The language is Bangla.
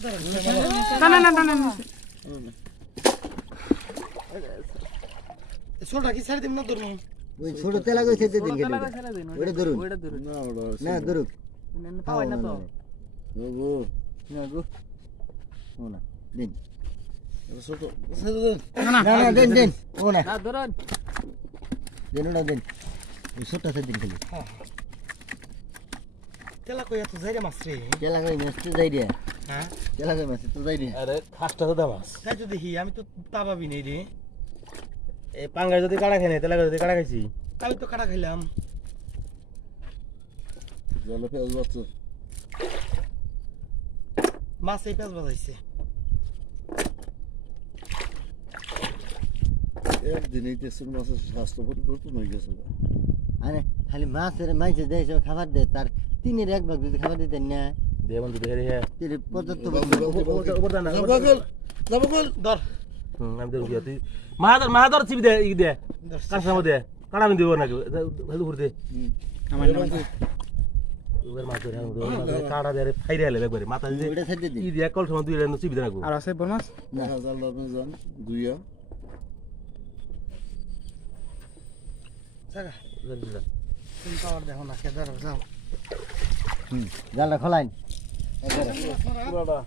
না না না না না ছোটটা কি ছাড়ি দিম না ধরুন ওই ছোট তেলা কইছে দিন কেটে ওটা ধরুন না ধরুক পাওয়াই না তো গো না গো ও না দিন ছোট না না না না দিন দিন ও না না ধরুন দিন ওটা দিন ওই ছোটটা দিন খালি তেলা কই এত যাইরে মাছ রে তেলা কই মাছ তো যাই রে হ্যাঁ তেলা কই মাছ তো যাই রে আরে খাসটা তো দামাস তাই তো দেখি আমি তো তা ভাবি নেই রে এই পাঙ্গায় যদি কাটা খাই না তেলা যদি কাটা খাইছি আমি তো কাটা খাইলাম জলে পেঁয়াজ বাচ্চা মাছ এই পেঁয়াজ বাজাইছে একদিনই টেস্টের মাছের স্বাস্থ্য পরিবর্তন হয়ে গেছে আরে খালি মাছের মাইছে দেয় সব খাবার দেয় তার 3/1 ভাগ যদি খাবার দিতেন না দে বন্ধু দে রে হ্যাঁ তাহলে পর্যাপ্ত উপর দানা যাব গল ধর আমি দেব তুই মাহাদর চিবি দে ই দে কাঁচা দে কাটা আমি দেব নাকি ভালো করে দে আমার নাম ওর মাছ ধরে কাটা দে ফাইরে আলে একবারে মাথা দিয়ে ওটা ছেড়ে দিন ই দিয়ে কল সময় দুই রেন চিবি দে নাকি আর আছে বড় মাছ না জাল আপনি যান দুইয়া জায়গা তুমি পাওয়ার দেখো না কে ধরো যাও জালটা খোলাইন পুরোটা